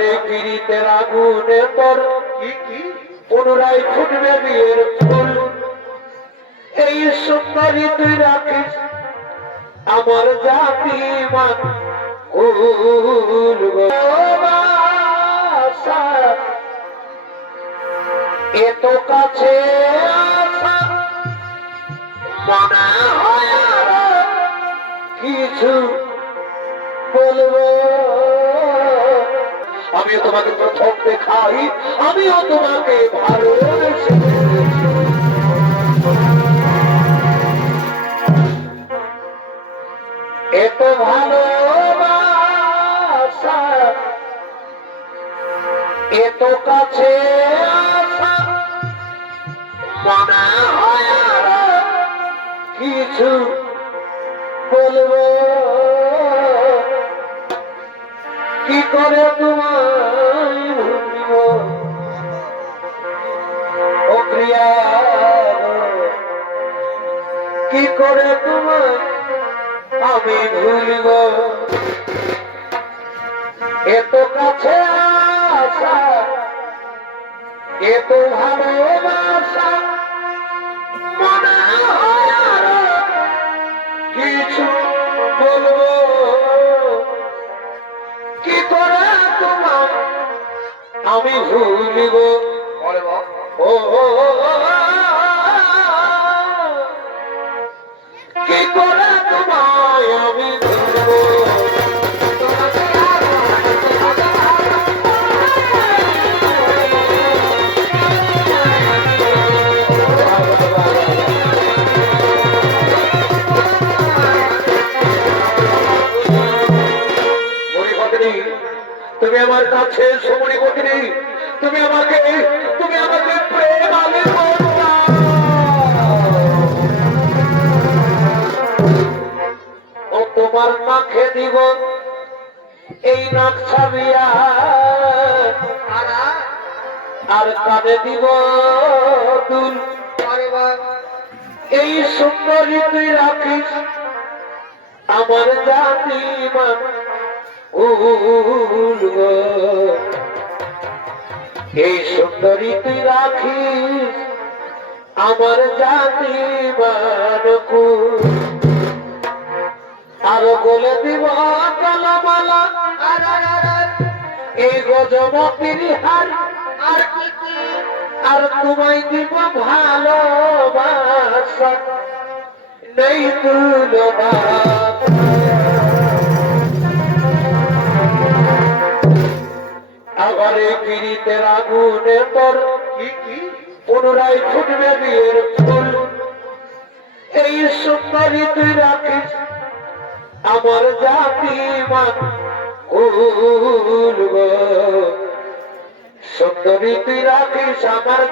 এই পিড়িতের আগুনে তোর পুনরায় ফুটবে বিয়ের ফুল? এই সুন্দরী তুই রাখিস আমার জাতি এত কাছে মনে হয় কিছু বলব। আমিও তোমাকে প্রথম দেখাই, আমিও তোমাকে ভালোবেসে। এত ভালোবাসা, এত কাছে মনে হয় কিছু বলব। কি করে তোমায় করে তোমায় আমি ভুলিব এত কাছে আসা এত ভালোবাসা মনে হয় আর কিছু বলব কি করে তোমার আমি ভুলিব ও তুমি আমার কাছে সমণি পত্নী তুমি আমাকে তুমি আমাকে প্রেম আগে ও তোমার নাকে দিব এই নাক ছাবিয়া আর কানে দিব দুল। এই সুন্দরী তুই রাখিস আমার জাতি মান। গো। এই সুন্দরী তুই রাখিস আমার জাতি মান কুল আর বলে দিব কালামালা এই গজমতির হার আর আর তোমায় দিব ভালোবাসা নেই তুলনা পিড়িতের আগুনে তোর পুনরায় ফুটবে বিয়ের ফুল? এই সুন্দরী তুই রাখিস, আমার জাতি মান সুন্দরী তুই রাখিস, আমার